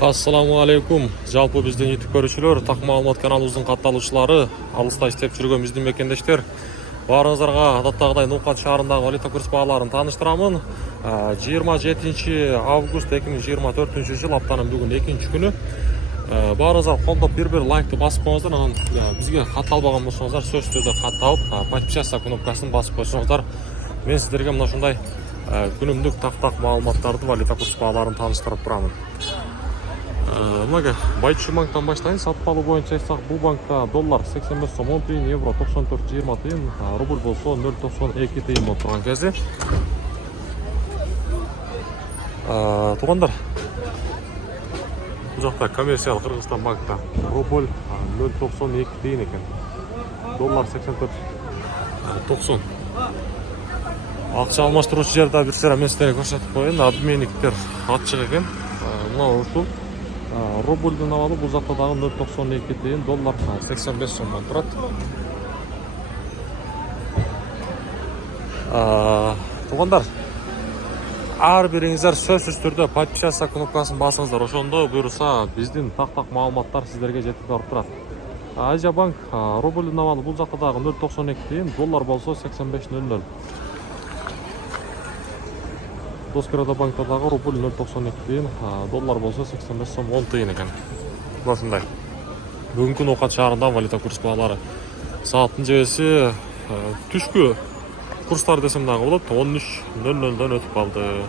Ассаламу алейкум. Жалпы биздин YouTube көрүүчүлөр, так маалымат каналыбыздын катталуучулары, алыста иштеп жүргөн биздин мекендештер. Баарыңыздарга адаттагыдай Нукат шаарындагы валюта курс бааларын тааныштырамын. 27 август 2024 жыл, аптанын бүгүн 2-күнү. Баарыңыздар колдоп бир лайкты басып коюңуздар, анан бизге катталбаган болсоңуздар сөзсүз түрдө катталып, подписаться кнопкасын басып койсоңуздар, мен сиздерге мына ушундай күнүмдүк так маалыматтарды, валюта курс бааларын тааныштырып турамын. Байчу банктан баштайын. Сатып алуу боюнча айтсак, бул банкта доллар 85 сом 10 тыйын, евро 94,20 тыйын, рубль болсо 0,92 тыйын болуп турган кези. Туугандар, бул жакта коммерциялык Кыргызстан банкта рубль 0,92 тыйын экен. Доллар 84,90. Акча алмаштыруучу жерде бир сыра мен сиздерге көрсөтүп коеюн. Обменниктер ачык экен. Мына ушул рубльдун абалы бул жакта дагы 0,92 тыйын, доллар 85 сомдон турат. Туугандар, ар бириңиздер сөзсүз түрдө подписаться кнопкасын басыңыздар. Ошондо буюрса биздин так маалыматтар сиздерге жетип барып турат. Азия банк рубльдун абалы бул жакта дагы 0,92 тыйын, доллар болсо 85,00. Доскорода банкта дагы рубль 0,92 тыйын, доллар болсо 85 сом 10 тыйын экен. Ушундай. Бүгүнкү Нукат шаарында валюта курс баалары сааттын жебеси түшкү курстар десем дагы болот, 13:00 өтүп калды.